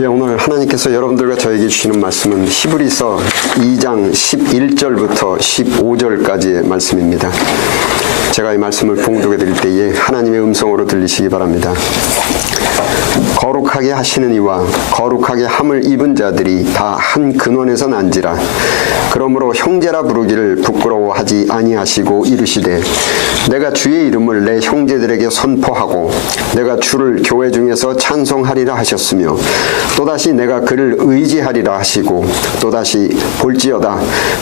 예, 오늘 하나님께서 여러분들과 저에게 주시는 말씀은 히브리서 2장 11절부터 15절까지의 말씀입니다. 제가 이 말씀을 봉독해 드릴 때에 하나님의 음성으로 들리시기 바랍니다. 거룩하게 하시는 이와 거룩하게 함을 입은 자들이 다 한 근원에서 난지라. 그러므로 형제라 부르기를 부끄러워하지 아니하시고 이르시되 내가 주의 이름을 내 형제들에게 선포하고 내가 주를 교회 중에서 찬송하리라 하셨으며 또다시 내가 그를 의지하리라 하시고 또다시 볼지어다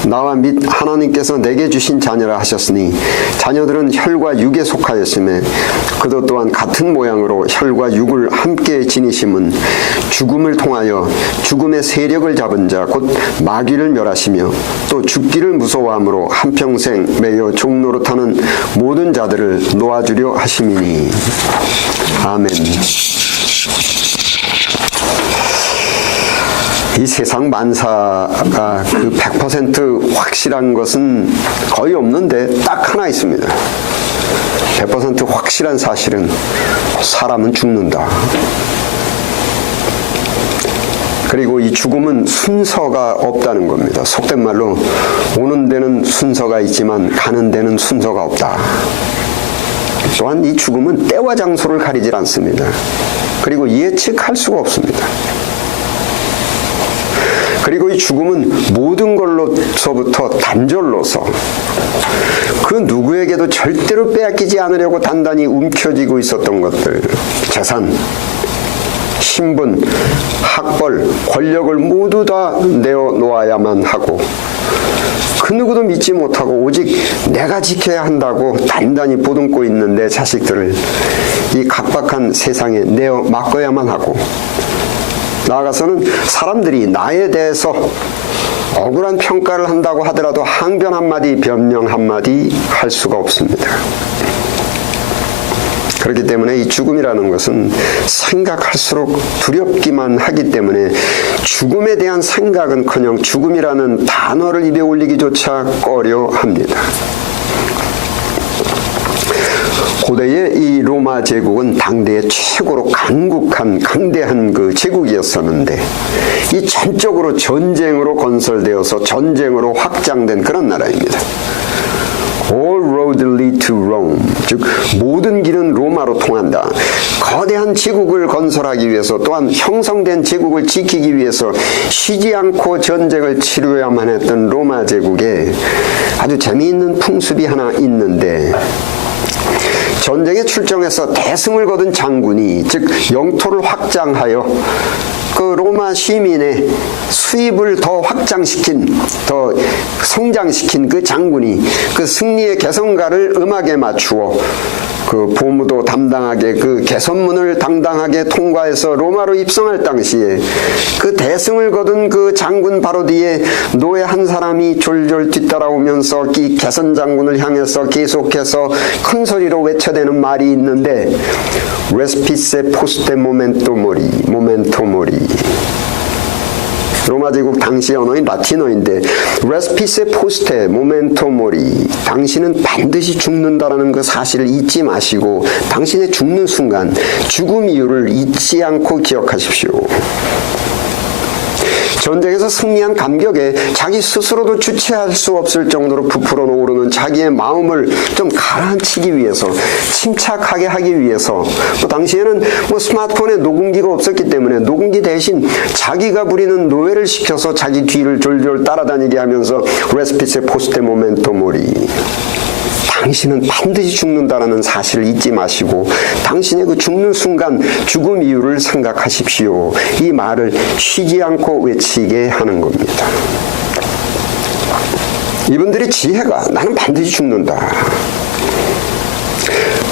나와 및 하나님께서 내게 주신 자녀라 하셨으니 자녀들은 혈과 육에 속하였으며 그도 또한 같은 모양으로 혈과 육을 함께 지니심은 죽음을 통하여 죽음의 세력을 잡은 자 곧 마귀를 멸하시며 또 죽기를 무서워함으로 한평생 매여 종노릇하는 모든 자들을 놓아주려 하심이니. 아멘. 이 세상 만사가 그 100% 확실한 것은 거의 없는데 딱 하나 있습니다. 100% 확실한 사실은 사람은 죽는다. 그리고 이 죽음은 순서가 없다는 겁니다. 속된 말로 오는 데는 순서가 있지만 가는 데는 순서가 없다. 또한 이 죽음은 때와 장소를 가리질 않습니다. 그리고 예측할 수가 없습니다. 그리고 이 죽음은 모든 걸로서부터 단절로서 그 누구에게도 절대로 빼앗기지 않으려고 단단히 움켜쥐고 있었던 것들, 재산, 신분, 학벌, 권력을 모두 다 내어놓아야만 하고 그 누구도 믿지 못하고 오직 내가 지켜야 한다고 단단히 보듬고 있는 내 자식들을 이 각박한 세상에 내어 맡겨야만 하고 나아가서는 사람들이 나에 대해서 억울한 평가를 한다고 하더라도 항변 한마디, 변명 한마디 할 수가 없습니다. 그렇기 때문에 이 죽음이라는 것은 생각할수록 두렵기만 하기 때문에 죽음에 대한 생각은커녕 죽음이라는 단어를 입에 올리기조차 꺼려합니다. 고대의 이 로마 제국은 당대의 최고로 강국한 강대한 그 제국이었었는데 이 전적으로 전쟁으로 건설되어서 전쟁으로 확장된 그런 나라입니다. All roads lead to Rome. 즉 모든 길은 로마로 통한다. 거대한 제국을 건설하기 위해서 또한 형성된 제국을 지키기 위해서 쉬지 않고 전쟁을 치루야만 했던 로마 제국에 아주 재미있는 풍습이 하나 있는데 전쟁에 출정해서 대승을 거둔 장군이 즉 영토를 확장하여 그 로마 시민의 수입을 더 확장시킨, 더 성장시킨 그 장군이 그 승리의 개성가를 음악에 맞추어 그 보무도 담당하게 그 개선문을 당당하게 통과해서 로마로 입성할 당시에 그 대승을 거둔 그 장군 바로 뒤에 노예 한 사람이 졸졸 뒤따라오면서 이 개선 장군을 향해서 계속해서 큰 소리로 외쳐대는 말이 있는데 레스피세 포스테 모멘토 모리 모멘토 모리 로마 제국 당시 언어인 라틴어인데 레스피세 포스테 모멘토 모리 당신은 반드시 죽는다라는 그 사실을 잊지 마시고 당신의 죽는 순간 죽음 이유를 잊지 않고 기억하십시오. 전쟁에서 승리한 감격에 자기 스스로도 주체할 수 없을 정도로 부풀어 오르는 자기의 마음을 좀 가라앉히기 위해서 침착하게 하기 위해서 당시에는 스마트폰에 녹음기가 없었기 때문에 녹음기 대신 자기가 부리는 노예를 시켜서 자기 뒤를 졸졸 따라다니게 하면서 레스피세 포스테 모멘토 모리 당신은 반드시 죽는다는 사실을 잊지 마시고 당신의 그 죽는 순간 죽음 이유를 생각하십시오. 이 말을 쉬지 않고 외치게 하는 겁니다. 이분들의 지혜가 나는 반드시 죽는다.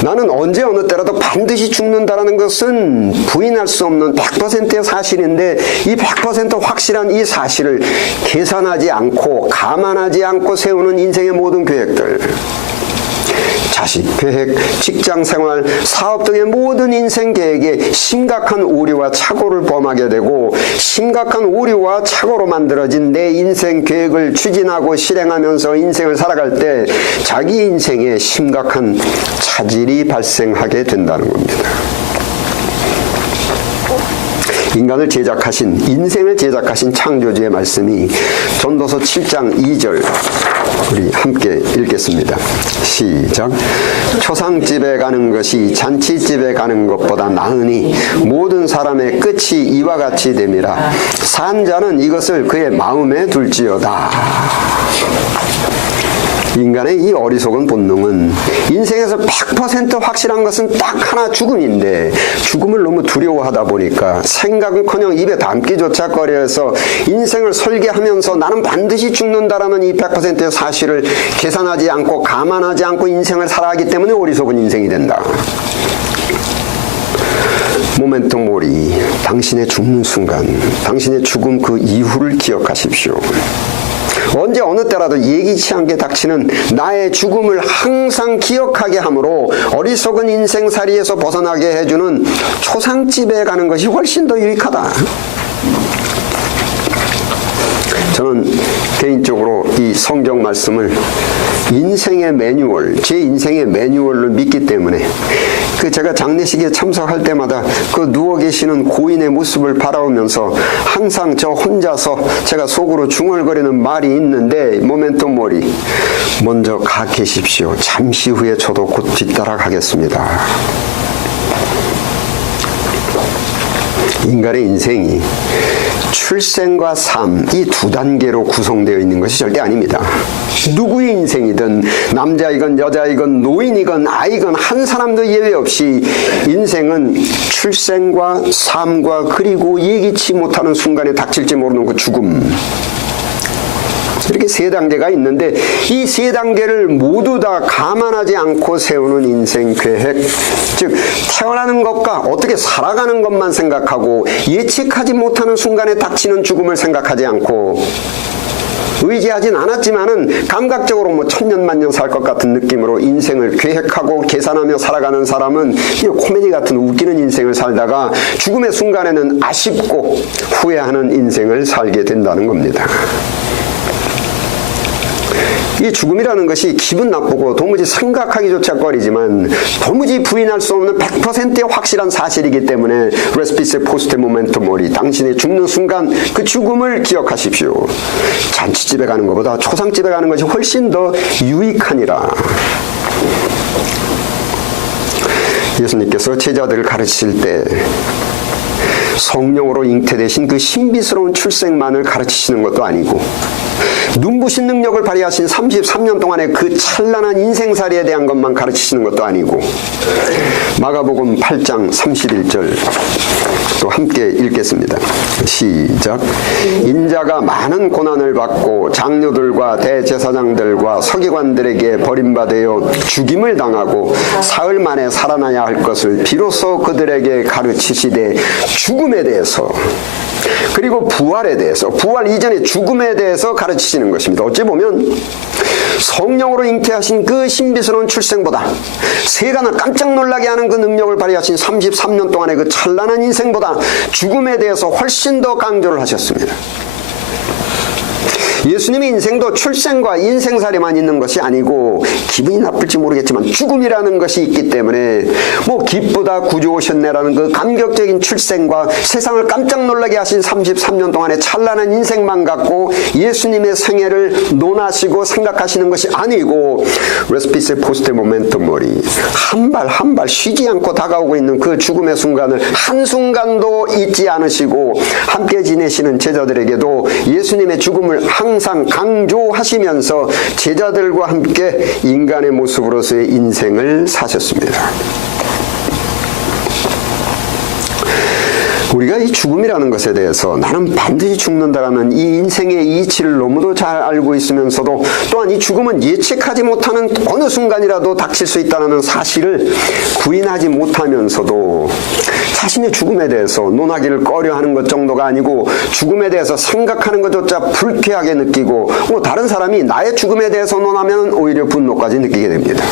나는 언제 어느 때라도 반드시 죽는다라는 것은 부인할 수 없는 100%의 사실인데 이 100% 확실한 이 사실을 계산하지 않고 감안하지 않고 세우는 인생의 모든 계획들 자식, 계획, 직장생활, 사업 등의 모든 인생 계획에 심각한 오류와 착오를 범하게 되고 심각한 오류와 착오로 만들어진 내 인생 계획을 추진하고 실행하면서 인생을 살아갈 때 자기 인생에 심각한 차질이 발생하게 된다는 겁니다. 인간을 제작하신, 인생을 제작하신 창조주의 말씀이 전도서 7장 2절 우리 함께 읽겠습니다. 시작. 초상집에 가는 것이 잔치집에 가는 것보다 나으니 모든 사람의 끝이 이와 같이 됨이라. 산 자는 이것을 그의 마음에 둘지어다. 인간의 이 어리석은 본능은 인생에서 100% 확실한 것은 딱 하나, 죽음인데 죽음을 너무 두려워하다 보니까 생각은커녕 입에 담기조차 꺼려해서 인생을 설계하면서 나는 반드시 죽는다라는 이 100%의 사실을 계산하지 않고 감안하지 않고 인생을 살아가기 때문에 어리석은 인생이 된다. 모멘토 모리, 당신의 죽는 순간, 당신의 죽음 그 이후를 기억하십시오. 언제 어느 때라도 예기치 않게 닥치는 나의 죽음을 항상 기억하게 하므로 어리석은 인생살이에서 벗어나게 해주는 초상집에 가는 것이 훨씬 더 유익하다. 저는 개인적으로 이 성경 말씀을 인생의 매뉴얼, 제 인생의 매뉴얼로 믿기 때문에 제가 장례식에 참석할 때마다 그 누워 계시는 고인의 모습을 바라보면서 항상 저 혼자서 제가 속으로 중얼거리는 말이 있는데, 모멘토 모리, 먼저 가 계십시오. 잠시 후에 저도 곧 뒤따라가겠습니다. 인간의 인생이 출생과 삶, 이 두 단계로 구성되어 있는 것이 절대 아닙니다. 누구의 인생이든 남자이건 여자이건 노인이건 아이건 한 사람도 예외 없이 인생은 출생과 삶과 그리고 예기치 못하는 순간에 닥칠지 모르는 그 죽음, 이렇게 세 단계가 있는데 이 세 단계를 모두 다 감안하지 않고 세우는 인생 계획, 즉 태어나는 것과 어떻게 살아가는 것만 생각하고 예측하지 못하는 순간에 닥치는 죽음을 생각하지 않고, 의지하진 않았지만은 감각적으로 뭐 천년만년 살 것 같은 느낌으로 인생을 계획하고 계산하며 살아가는 사람은 이 코미디 같은 웃기는 인생을 살다가 죽음의 순간에는 아쉽고 후회하는 인생을 살게 된다는 겁니다. 이 죽음이라는 것이 기분 나쁘고 도무지 생각하기조차 꺼리지만 도무지 부인할 수 없는 100%의 확실한 사실이기 때문에 레스피세 포스테 모멘토 모리, 당신의 죽는 순간 그 죽음을 기억하십시오. 잔치집에 가는 것보다 초상집에 가는 것이 훨씬 더 유익하니라. 예수님께서 제자들을 가르치실 때 성령으로 잉태되신 그 신비스러운 출생만을 가르치시는 것도 아니고, 눈부신 능력을 발휘하신 33년 동안의 그 찬란한 인생살이에 대한 것만 가르치시는 것도 아니고, 마가복음 8장 31절 또 함께 읽겠습니다. 시작. 인자가 많은 고난을 받고 장로들과 대제사장들과 서기관들에게 버림받아 죽임을 당하고 사흘 만에 살아나야 할 것을 비로소 그들에게 가르치시되, 죽음에 대해서 그리고 부활에 대해서, 부활 이전의 죽음에 대해서 가르치시는 것입니다. 어찌 보면 성령으로 잉태하신 그 신비스러운 출생보다, 세간을 깜짝 놀라게 하는 그 능력을 발휘하신 33년 동안의 그 찬란한 인생보다 죽음에 대해서 훨씬 더 강조를 하셨습니다. 예수님의 인생도 출생과 인생살이만 있는 것이 아니고, 기분이 나쁠지 모르겠지만 죽음이라는 것이 있기 때문에 뭐 기쁘다 구주 오셨네라는 그 감격적인 출생과 세상을 깜짝 놀라게 하신 33년 동안의 찬란한 인생만 갖고 예수님의 생애를 논하시고 생각하시는 것이 아니고, 레스피세 포스테 모멘토 모리, 한 발 한 발 쉬지 않고 다가오고 있는 그 죽음의 순간을 한순간도 잊지 않으시고 함께 지내시는 제자들에게도 예수님의 죽음을 항상 강조하시면서 제자들과 함께 인간의 모습으로서의 인생을 사셨습니다. 우리가 이 죽음이라는 것에 대해서 나는 반드시 죽는다라는 이 인생의 이치를 너무도 잘 알고 있으면서도, 또한 이 죽음은 예측하지 못하는 어느 순간이라도 닥칠 수 있다는 사실을 부인하지 못하면서도 자신의 죽음에 대해서 논하기를 꺼려하는 것 정도가 아니고, 죽음에 대해서 생각하는 것조차 불쾌하게 느끼고, 뭐 다른 사람이 나의 죽음에 대해서 논하면 오히려 분노까지 느끼게 됩니다.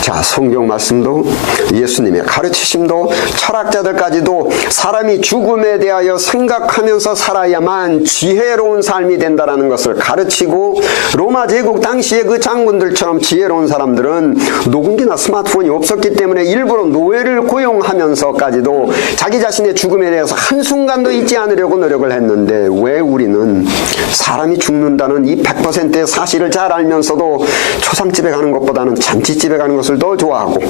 자, 자, 성경 말씀도 예수님의 가르치심도 철학자들까지도 사람이 죽음에 대하여 생각하면서 살아야만 지혜로운 삶이 된다는 것을 가르치고, 로마 제국 당시의 그 장군들처럼 지혜로운 사람들은 녹음기나 스마트폰이 없었기 때문에 일부러 노예를 고용하면서까지도 자기 자신의 죽음에 대해서 한순간도 잊지 않으려고 노력을 했는데, 왜 우리는 사람이 죽는다는 이 100%의 사실을 잘 알면서도 초상집에 가는 것보다는 잔치집에 가는 것을 더 좋아하고,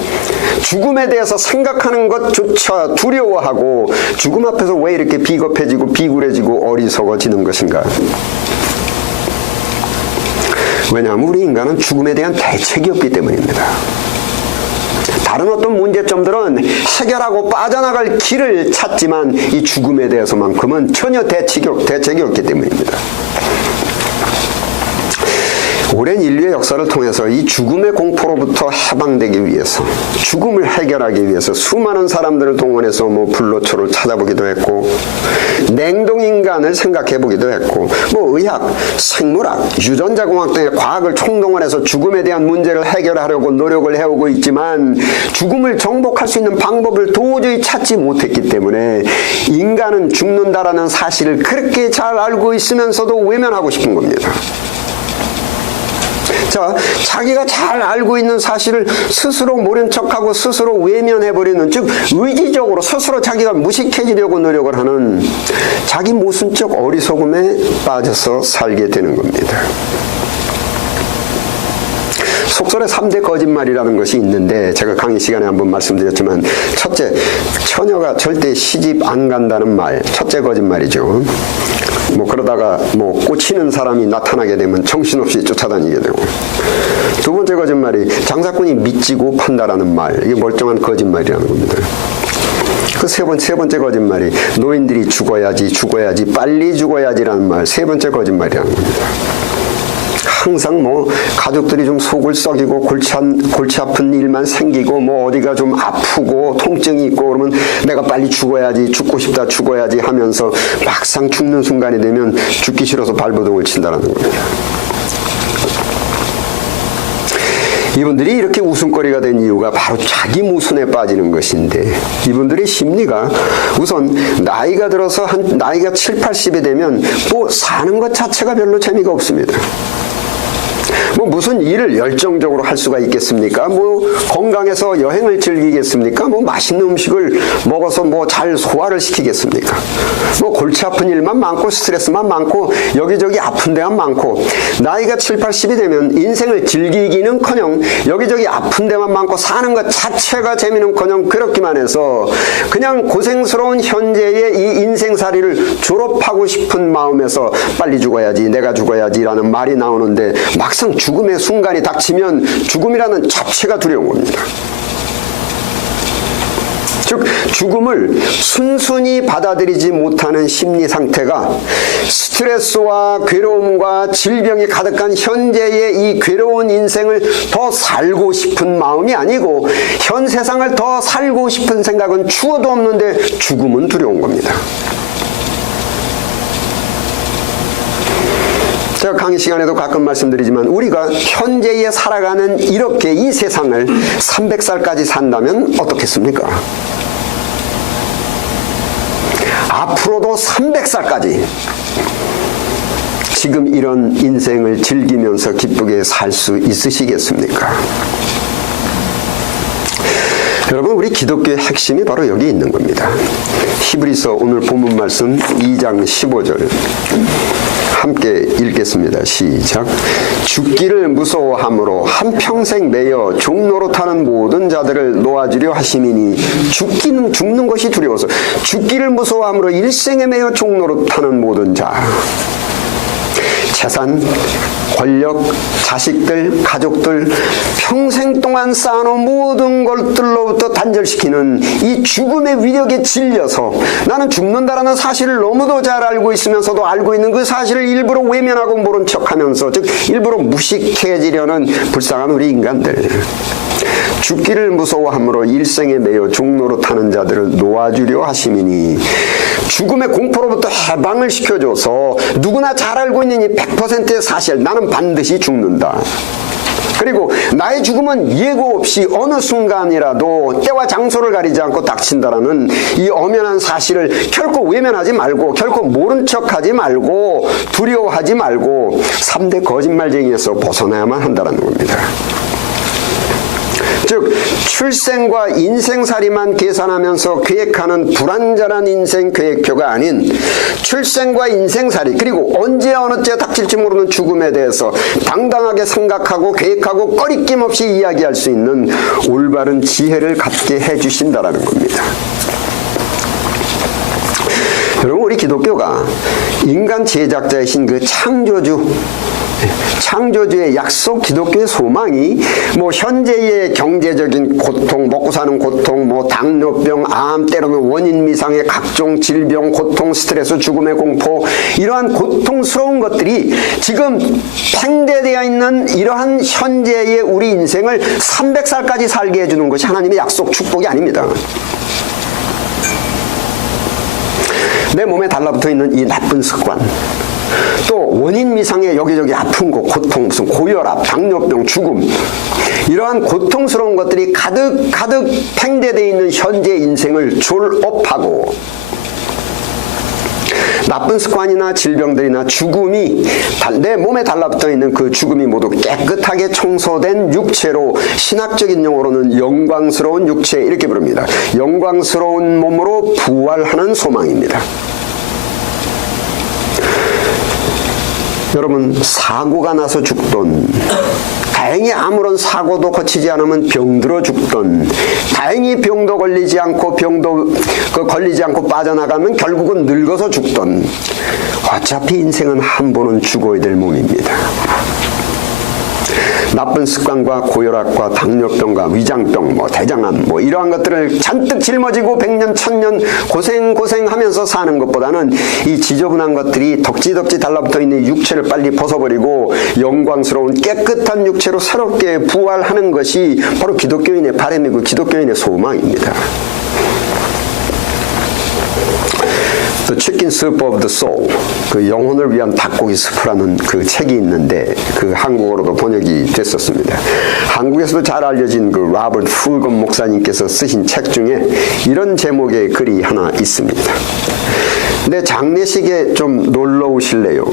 죽음에 대해서 생각하는 것조차 두려워하고, 죽음 앞에서 왜 이렇게 비겁해지고 비굴해지고 어리석어지는 것인가? 왜냐하면 우리 인간은 죽음에 대한 대책이 없기 때문입니다. 다른 어떤 문제점들은 해결하고 빠져나갈 길을 찾지만 이 죽음에 대해서만큼은 전혀 대책이 없기 때문입니다. 오랜 인류의 역사를 통해서 이 죽음의 공포로부터 해방되기 위해서, 죽음을 해결하기 위해서 수많은 사람들을 동원해서 불로초를 찾아보기도 했고, 냉동인간을 생각해보기도 했고, 의학, 생물학, 유전자공학 등의 과학을 총동원해서 죽음에 대한 문제를 해결하려고 노력을 해오고 있지만, 죽음을 정복할 수 있는 방법을 도저히 찾지 못했기 때문에 인간은 죽는다라는 사실을 그렇게 잘 알고 있으면서도 외면하고 싶은 겁니다. 자, 자기가 잘 알고 있는 사실을 스스로 모른 척하고 스스로 외면해버리는, 즉 의지적으로 스스로 자기가 무식해지려고 노력을 하는 자기 모순적 어리석음에 빠져서 살게 되는 겁니다. 속설의 3대 거짓말이라는 것이 있는데, 제가 강의 시간에 한번 말씀드렸지만, 첫째, 처녀가 절대 시집 안 간다는 말, 첫째 거짓말이죠. 그러다가 꽂히는 사람이 나타나게 되면 정신없이 쫓아다니게 되고, 두 번째 거짓말이 장사꾼이 미치고 판다라는 말, 이게 멀쩡한 거짓말이라는 겁니다. 그 세 번째 거짓말이 노인들이 죽어야지 빨리 죽어야지라는 말, 세 번째 거짓말이라는 겁니다. 항상 가족들이 좀 속을 썩이고 골치 아픈 일만 생기고 어디가 좀 아프고 통증이 있고 그러면 내가 빨리 죽어야지, 죽고 싶다, 죽어야지 하면서 막상 죽는 순간이 되면 죽기 싫어서 발버둥을 친다는 겁니다. 이분들이 이렇게 웃음거리가 된 이유가 바로 자기 모순에 빠지는 것인데, 이분들의 심리가 우선 나이가 들어서 나이가 7, 80이 되면 사는 것 자체가 별로 재미가 없습니다. 무슨 일을 열정적으로 할 수가 있겠습니까? 건강해서 여행을 즐기겠습니까? 맛있는 음식을 먹어서 잘 소화를 시키겠습니까? 골치 아픈 일만 많고 스트레스만 많고 여기저기 아픈 데만 많고, 나이가 7, 80이 되면 인생을 즐기기는커녕 여기저기 아픈 데만 많고 사는 것 자체가 재미는커녕 그렇기만 해서 그냥 고생스러운 현재의 이 인생살이를 졸업하고 싶은 마음에서 빨리 죽어야지, 내가 죽어야지라는 말이 나오는데, 막상 죽음의 순간이 닥치면 죽음이라는 자체가 두려운 겁니다. 즉 죽음을 순순히 받아들이지 못하는 심리 상태가 스트레스와 괴로움과 질병이 가득한 현재의 이 괴로운 인생을 더 살고 싶은 마음이 아니고, 현 세상을 더 살고 싶은 생각은 추워도 없는데 죽음은 두려운 겁니다. 제가 강의 시간에도 가끔 말씀드리지만, 우리가 현재에 살아가는 이렇게 이 세상을 300살까지 산다면 어떻겠습니까? 앞으로도 300살까지 지금 이런 인생을 즐기면서 기쁘게 살 수 있으시겠습니까? 여러분, 우리 기독교의 핵심이 바로 여기 있는 겁니다. 히브리서 오늘 본문 말씀 2장 15절 함께 읽겠습니다. 시작. 죽기를 무서워함으로 한평생 매여 종노릇하는 모든 자들을 놓아주려 하심이니, 죽는 것이 두려워서 죽기를 무서워함으로 일생에 매여 종노릇하는 모든 자, 재산, 권력, 자식들, 가족들, 평생 동안 쌓아놓은 모든 것들로부터 단절시키는 이 죽음의 위력에 질려서 나는 죽는다라는 사실을 너무도 잘 알고 있으면서도 알고 있는 그 사실을 일부러 외면하고 모른 척하면서, 즉 일부러 무식해지려는 불쌍한 우리 인간들, 죽기를 무서워함으로 일생에 매여 종노릇하는 자들을 놓아주려 하심이니, 죽음의 공포로부터 해방을 시켜줘서 누구나 잘 알고 있는 이 100%의 사실, 나는 반드시 죽는다, 그리고 나의 죽음은 예고 없이 어느 순간이라도 때와 장소를 가리지 않고 닥친다라는 이 엄연한 사실을 결코 외면하지 말고, 결코 모른 척하지 말고, 두려워하지 말고 3대 거짓말쟁이에서 벗어나야만 한다는 겁니다. 즉 출생과 인생살이만 계산하면서 계획하는 불완전한 인생 계획표가 아닌 출생과 인생살이, 그리고 언제 어느 때 닥칠지 모르는 죽음에 대해서 당당하게 생각하고 계획하고 꺼리낌 없이 이야기할 수 있는 올바른 지혜를 갖게 해주신다라는 겁니다. 여러분, 우리 기독교가 인간 제작자이신 그 창조주의 약속, 기독교의 소망이 뭐 현재의 경제적인 고통, 먹고 사는 고통, 뭐 당뇨병, 암, 때로는 원인 미상의 각종 질병, 고통, 스트레스, 죽음의 공포, 이러한 고통스러운 것들이 지금 팽대되어 있는 이러한 현재의 우리 인생을 300살까지 살게 해주는 것이 하나님의 약속, 축복이 아닙니다. 내 몸에 달라붙어 있는 이 나쁜 습관, 또 원인 미상의 여기저기 아픈 거, 고통, 무슨 고혈압, 당뇨병, 죽음, 이러한 고통스러운 것들이 가득 팽대되어 있는 현재 인생을 졸업하고 나쁜 습관이나 질병들이나 죽음이 내 몸에 달라붙어 있는 그 죽음이 모두 깨끗하게 청소된 육체로, 신학적인 용어로는 영광스러운 육체, 이렇게 부릅니다. 영광스러운 몸으로 부활하는 소망입니다. 여러분, 사고가 나서 죽던, 다행히 아무런 사고도 거치지 않으면 병들어 죽던, 다행히 병도 걸리지 않고 걸리지 않고 빠져나가면 결국은 늙어서 죽던, 어차피 인생은 한 번은 죽어야 될 몸입니다. 나쁜 습관과 고혈압과 당뇨병과 위장병, 뭐 대장암, 뭐 이러한 것들을 잔뜩 짊어지고 100년, 1000년 고생하면서 사는 것보다는 이 지저분한 것들이 덕지덕지 달라붙어 있는 육체를 빨리 벗어버리고 영광스러운 깨끗한 육체로 새롭게 부활하는 것이 바로 기독교인의 바람이고 기독교인의 소망입니다. The Chicken Soup of the Soul, 그 영혼을 위한 닭고기 스프라는 그 책이 있는데 그 한국어로도 번역이 됐었습니다. 한국에서도 잘 알려진 그 로버트 풀건 목사님께서 쓰신 책 중에 이런 제목의 글이 하나 있습니다. 내 장례식에 좀 놀러 오실래요?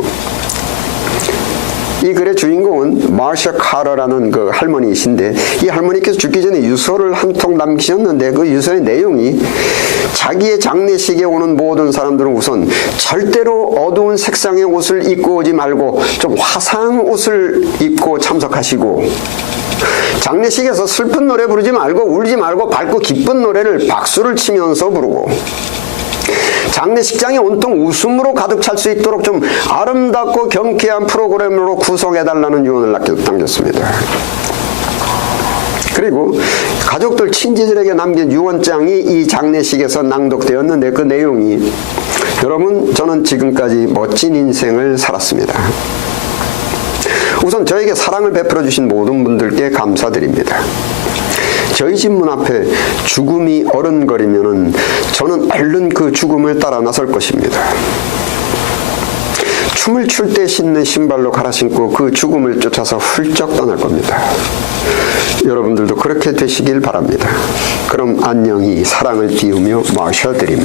이 글의 주인공은 마샤 카러라는 그 할머니이신데, 이 할머니께서 죽기 전에 유서를 한 통 남기셨는데 그 유서의 내용이 자기의 장례식에 오는 모든 사람들은 우선 절대로 어두운 색상의 옷을 입고 오지 말고 좀 화사한 옷을 입고 참석하시고, 장례식에서 슬픈 노래 부르지 말고 울지 말고 밝고 기쁜 노래를 박수를 치면서 부르고, 장례식장이 온통 웃음으로 가득 찰 수 있도록 좀 아름답고 경쾌한 프로그램으로 구성해달라는 유언을 남겼습니다. 그리고 가족들, 친지들에게 남긴 유언장이 이 장례식에서 낭독되었는데 그 내용이, 여러분, 저는 지금까지 멋진 인생을 살았습니다. 우선 저에게 사랑을 베풀어 주신 모든 분들께 감사드립니다. 저희 집 문 앞에 죽음이 어른거리면은 저는 얼른 그 죽음을 따라 나설 것입니다. 춤을 출 때 신는 신발로 갈아 신고 그 죽음을 쫓아서 훌쩍 떠날 겁니다. 여러분들도 그렇게 되시길 바랍니다. 그럼 안녕히 사랑을 띄우며 마셔드림.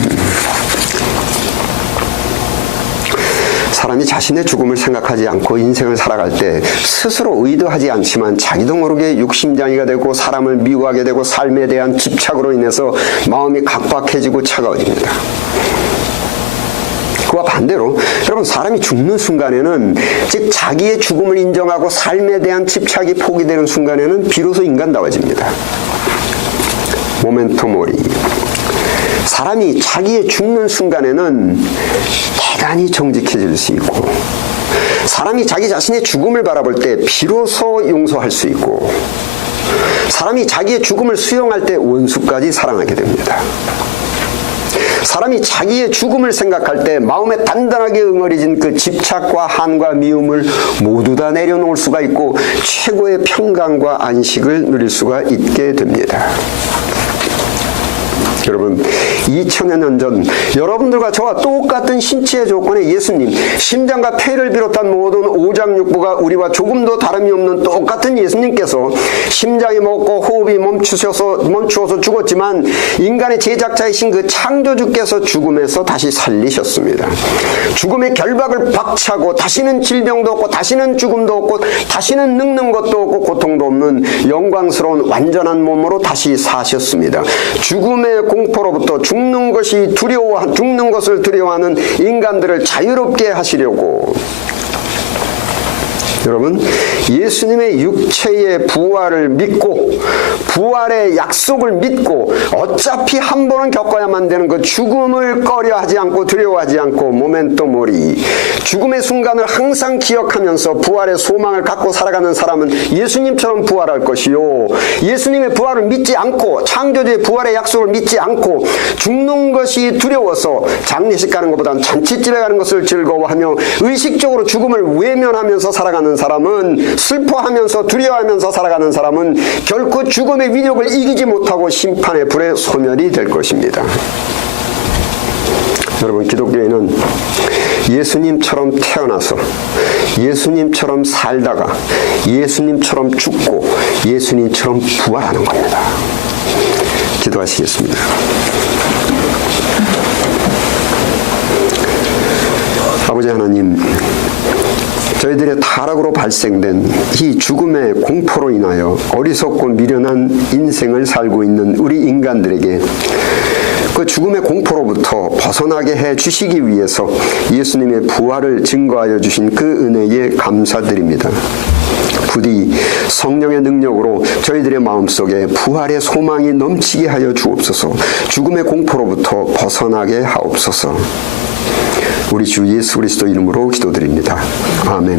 사람이 자신의 죽음을 생각하지 않고 인생을 살아갈 때 스스로 의도하지 않지만 자기도 모르게 육심장애가 되고 사람을 미워하게 되고 삶에 대한 집착으로 인해서 마음이 각박해지고 차가워집니다. 그와 반대로 여러분, 사람이 죽는 순간에는, 즉 자기의 죽음을 인정하고 삶에 대한 집착이 포기되는 순간에는 비로소 인간다워집니다. 모멘토 모리. 사람이 자기의 죽는 순간에는 대단히 정직해질 수 있고, 사람이 자기 자신의 죽음을 바라볼 때 비로소 용서할 수 있고, 사람이 자기의 죽음을 수용할 때 원수까지 사랑하게 됩니다. 사람이 자기의 죽음을 생각할 때 마음에 단단하게 응어리진 그 집착과 한과 미움을 모두 다 내려놓을 수가 있고 최고의 평강과 안식을 누릴 수가 있게 됩니다. 여러분, 2000여 년 전 여러분들과 저와 똑같은 신체의 조건의 예수님, 심장과 폐를 비롯한 모든 오장육부가 우리와 조금도 다름이 없는 똑같은 예수님께서 심장이 멎고 호흡이 멈추어서 죽었지만 인간의 제작자이신 그 창조주께서 죽음에서 다시 살리셨습니다. 죽음의 결박을 박차고 다시는 질병도 없고 다시는 죽음도 없고 다시는 늙는 것도 없고 고통도 없는 영광스러운 완전한 몸으로 다시 사셨습니다. 죽음의 공포로부터 죽는 것을 두려워하는 인간들을 자유롭게 하시려고 여러분, 예수님의 육체의 부활을 믿고 부활의 약속을 믿고 어차피 한 번은 겪어야만 되는 그 죽음을 꺼려하지 않고 두려워하지 않고 모멘토 모리, 죽음의 순간을 항상 기억하면서 부활의 소망을 갖고 살아가는 사람은 예수님처럼 부활할 것이요, 예수님의 부활을 믿지 않고 창조주의 부활의 약속을 믿지 않고 죽는 것이 두려워서 장례식 가는 것보다는 잔치집에 가는 것을 즐거워하며 의식적으로 죽음을 외면하면서 살아가는 사람은, 슬퍼하면서 두려워하면서 살아가는 사람은 결코 죽음의 위력을 이기지 못하고 심판의 불에 소멸이 될 것입니다. 여러분, 기독교인은 예수님처럼 태어나서 예수님처럼 살다가 예수님처럼 죽고 예수님처럼 부활하는 겁니다. 기도하시겠습니다. 아버지 하나님, 저희들의 타락으로 발생된 이 죽음의 공포로 인하여 어리석고 미련한 인생을 살고 있는 우리 인간들에게 그 죽음의 공포로부터 벗어나게 해 주시기 위해서 예수님의 부활을 증거하여 주신 그 은혜에 감사드립니다. 부디 성령의 능력으로 저희들의 마음속에 부활의 소망이 넘치게 하여 주옵소서. 죽음의 공포로부터 벗어나게 하옵소서. 우리 주 예수 그리스도 이름으로 기도드립니다. 아멘.